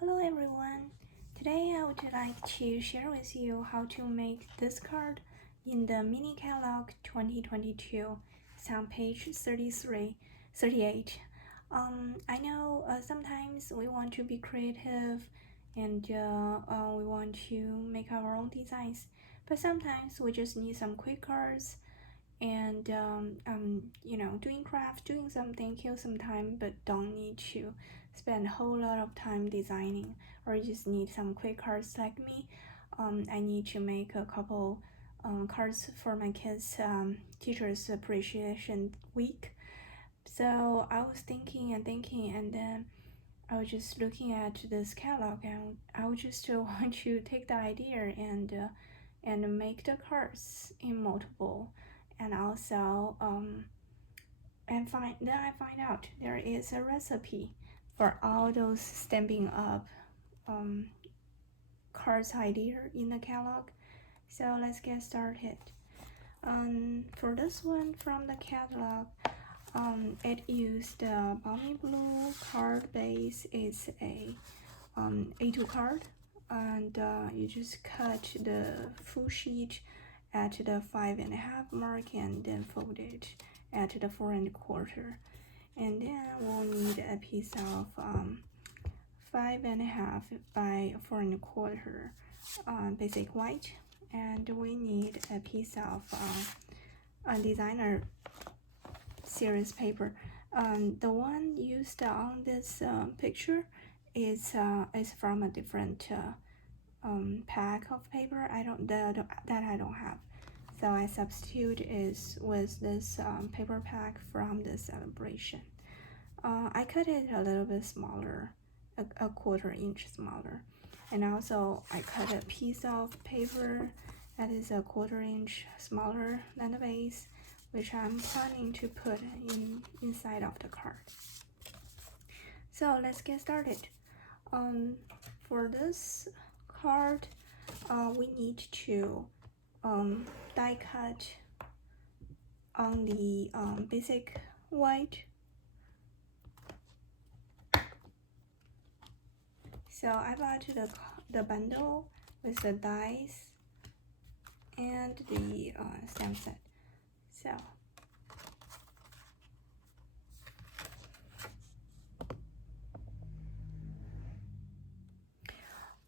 Hello everyone! Today I would like to share with you how to make this card in the mini catalog 2022. It's on page 38. I know sometimes we want to be creative and we want to make our own designs, but sometimes we just need some quick cards and doing craft, doing something, kill some time, but don't need to spend a whole lot of time designing, or you just need some quick cards like me. I need to make a couple cards for my kids' teachers appreciation week. So I was thinking, and then I was just looking at this catalog, and I would just want to take the idea and make the cards in multiple, and also then I find out there is a recipe for all those Stampin' Up cards idea in the catalog. So let's get started. For this one from the catalog, it used the Balmy Blue card base. It's a A2 card, and you just cut the full sheet at the 5.5 mark and then fold it at the 4.25, and then we'll need a piece of 5.5 by 4.25 basic white, and we need a piece of a designer series paper. The one used on this picture is from a different pack of paper. I don't have, so I substitute is with this paper pack from the celebration. I cut it a little bit smaller, a 1/4 inch smaller, and also I cut a piece of paper that is a 1/4 inch smaller than the base, which I'm planning to put inside of the card. So let's get started. For this card, we need to die cut on the basic white. So I bought the bundle with the dies and the stamp set. So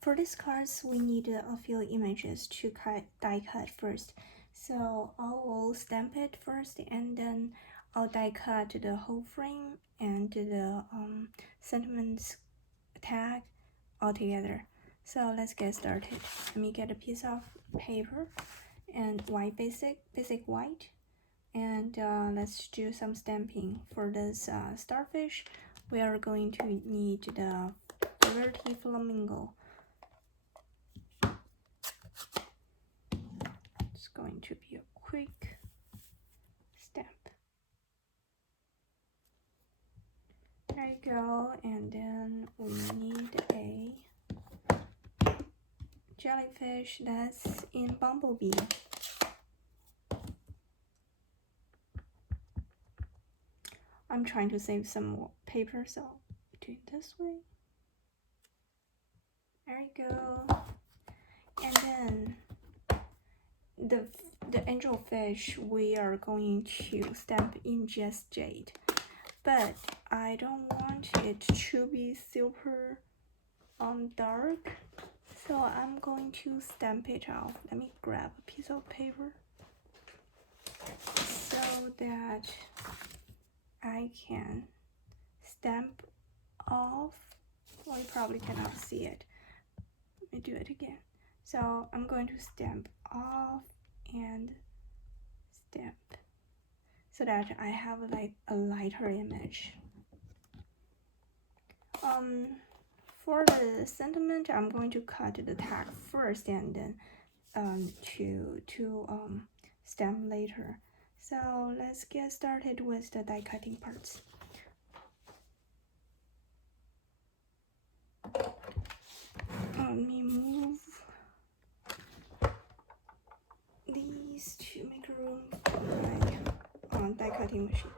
for these cards, we need a few images to die cut first. So I will stamp it first, and then I'll die cut the whole frame and the sentiments tag all together. So let's get started. Let me get a piece of paper and white basic white, and let's do some stamping. For this starfish, we are going to need the Liberty Flamingo. It's going to be a quick stamp. There you go, and then we need a jellyfish that's in bumblebee. I'm trying to save some more paper, so do it this way. There you go. And then the angelfish we are going to stamp in just jade, but I don't want it to be super dark, so I'm going to stamp it off. Let me grab a piece of paper so that I can stamp off. Well, you probably cannot see it. Let me do it again. So I'm going to stamp off and stamp so that I have like a lighter image. For the sentiment, I'm going to cut the tag first and then to stamp later. So let's get started with the die cutting parts. Let me move these to make room for my die cutting machine.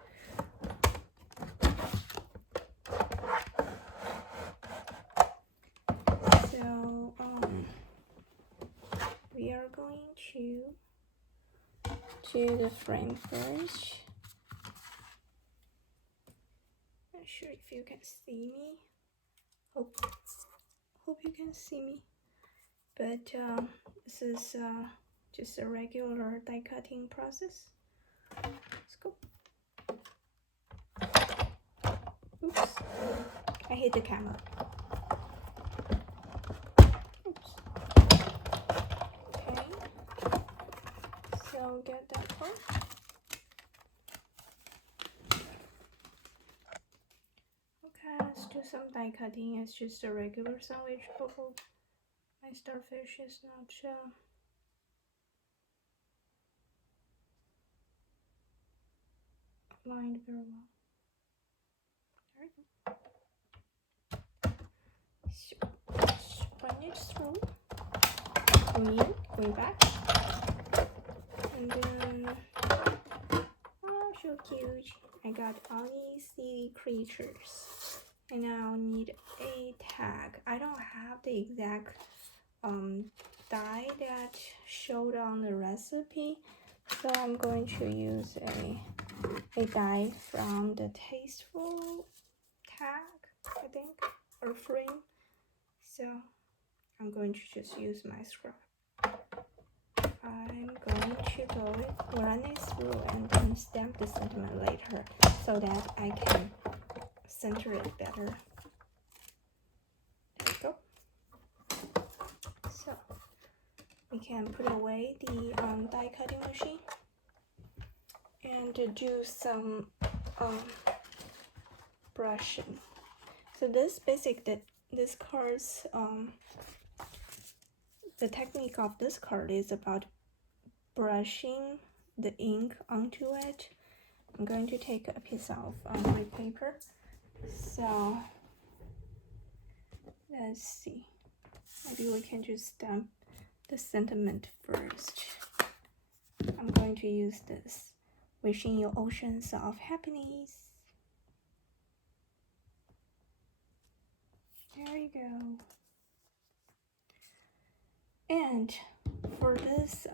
do the frame first. Not sure if you can see me. Hope you can see me. But this is just a regular die cutting process. Let's go. Oops, I hit the camera. Oops. Okay, so get that part. Okay, let's do some die cutting. It's just a regular sandwich bubble. My starfish is not aligned very well. There we go. So let's run it through. Going back. And then, oh, so cute. I got all these sea creatures. I now need a tag. I don't have the exact die that showed on the recipe, so I'm going to use a die from the Tasteful tag, I think, or frame. So I'm going to just use my scrap. I'm going to run it through and then stamp the sentiment later so that I can center it better. There we go. So we can put away the die cutting machine and do some brushing. So this card's the technique of this card is about brushing the ink onto it. I'm going to take a piece of gray paper. So let's see. Maybe we can just stamp the sentiment first. I'm going to use this. Wishing you oceans of happiness. There you go. And for this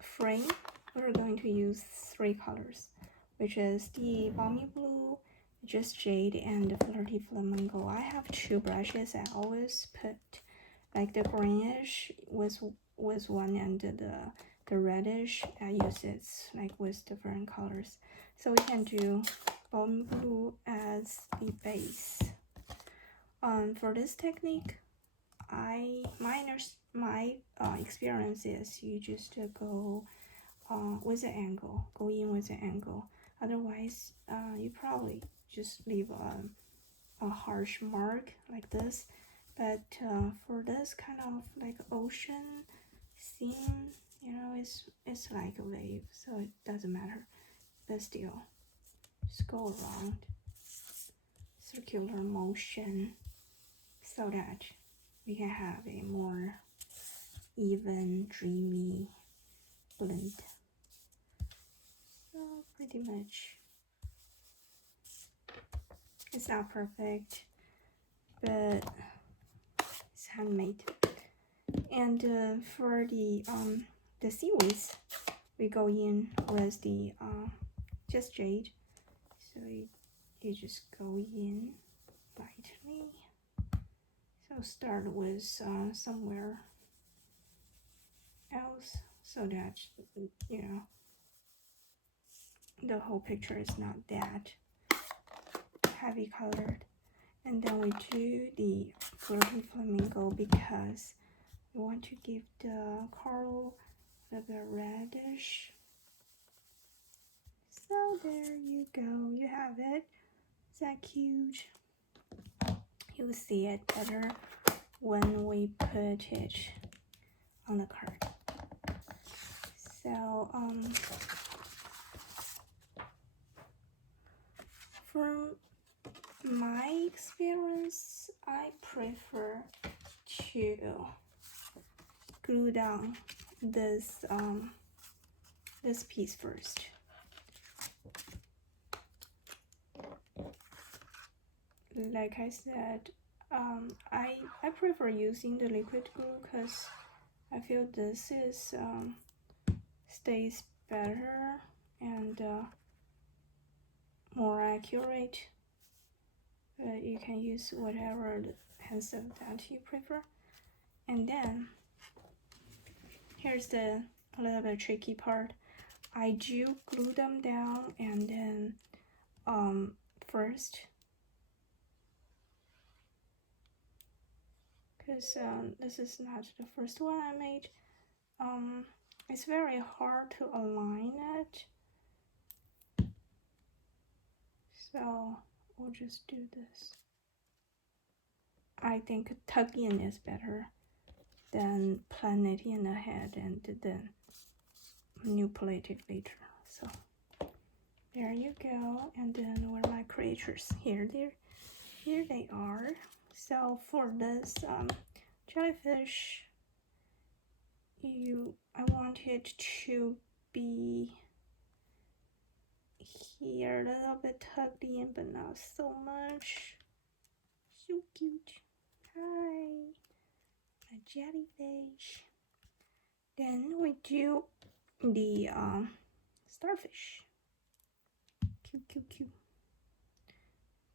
frame, we're going to use 3 colors, which is the Balmy Blue, Just Jade, and Flirty Flamingo. I have 2 brushes. I always put like the greenish with one and the reddish. I use it like with different colors. So we can do Balmy Blue as the base. For this technique, my experience is you just go with an angle, go in with an angle. Otherwise, you probably just leave a harsh mark like this. But for this kind of like ocean scene, you know, it's like a wave, so it doesn't matter. But still, just go around, circular motion, so that we can have a more even, dreamy blend. So pretty much, it's not perfect, but it's handmade. And for the seaweeds, we go in with the Just Jade. So you just go in lightly. So start with somewhere else so that, you know, the whole picture is not that heavy colored. And then we do the Flirty Flamingo because we want to give the coral a little bit reddish. So there you go, you have it. Is that cute? You'll see it better when we put it on the card. So from my experience, I prefer to glue down this this piece first. Like I said, I prefer using the liquid glue because I feel this is stays better and more accurate. But you can use whatever pencil that you prefer. And then here's the a little bit tricky part. I do glue them down, and then first, because this is not the first one I made, it's very hard to align it, so we'll just do this. I think tuck in is better than plan it in ahead and then manipulate it later. So there you go. And then where are my creatures? Here they are. So for this jellyfish, I want it to be here, a little bit tucked in, but not so much. So cute. Hi, a jellyfish. Then we do the starfish. Cute. I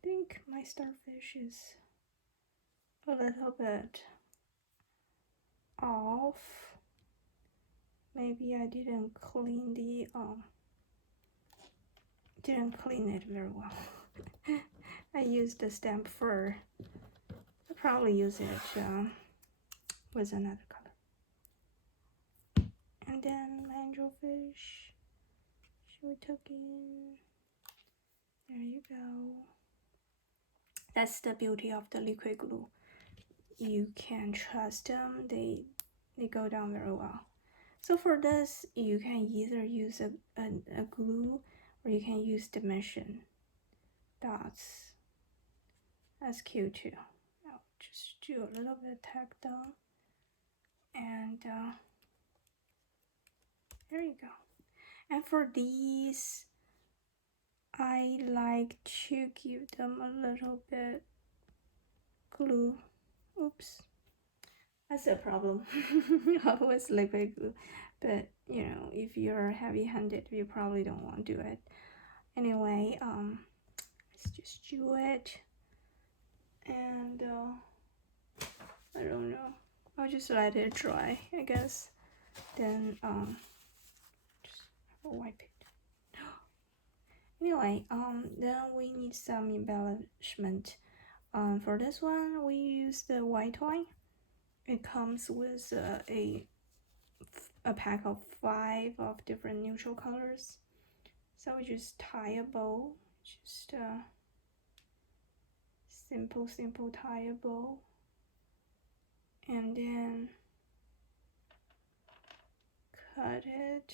think my starfish is a little bit off. Maybe I didn't clean it very well. I used the stamp fur. I'll probably use it with another color. And then my angelfish. Should we tuck in? There you go. That's the beauty of the liquid glue. You can trust them. They go down very well. So for this, you can either use a glue, or you can use dimension dots. That's cute too. I'll just do a little bit tack down, and there you go. And for these, I like to give them a little bit glue. Oops, that's a problem with liquid glue. But you know, if you're heavy-handed, you probably don't want to do it. Anyway, let's just do it. And I don't know. I'll just let it dry, I guess. Then just wipe it. Anyway, then we need some embellishment. For this one, we use the white wine. It comes with a pack of 5 of different neutral colors. So we just tie a bow, just simple tie a bow, and then cut it.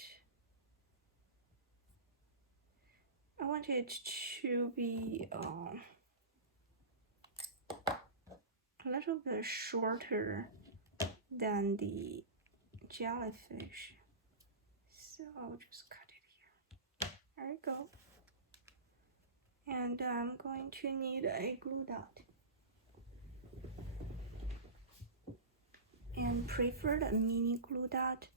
I want it to be a little bit shorter than the jellyfish, so I'll just cut it here. There you go. And I'm going to need a glue dot, and prefer a mini glue dot.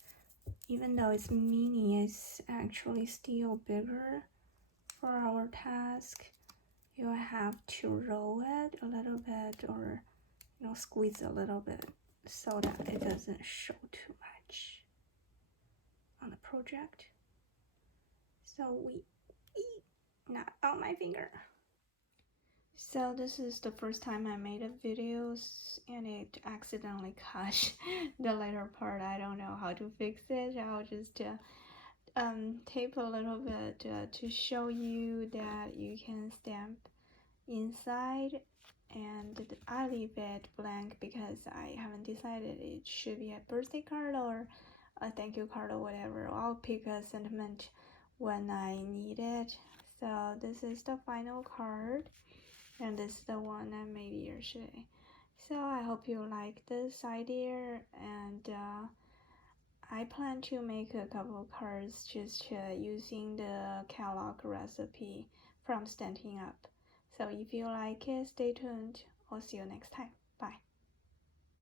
Even though it's mini, it's actually still bigger. For our task, you have to roll it a little bit, or squeeze a little bit, so that it doesn't show too much on the project. So not on my finger. So this is the first time I made a videos, and it accidentally cut the later part. I don't know how to fix it. I'll just tape a little bit to show you that you can stamp inside, and I leave it blank because I haven't decided it should be a birthday card or a thank you card or whatever. I'll pick a sentiment when I need it. So this is the final card, and this is the one I made yesterday. So I hope you like this idea, and I plan to make a couple of cards just using the catalog recipe from Stampin' Up. So if you like it, stay tuned. I'll see you next time. Bye.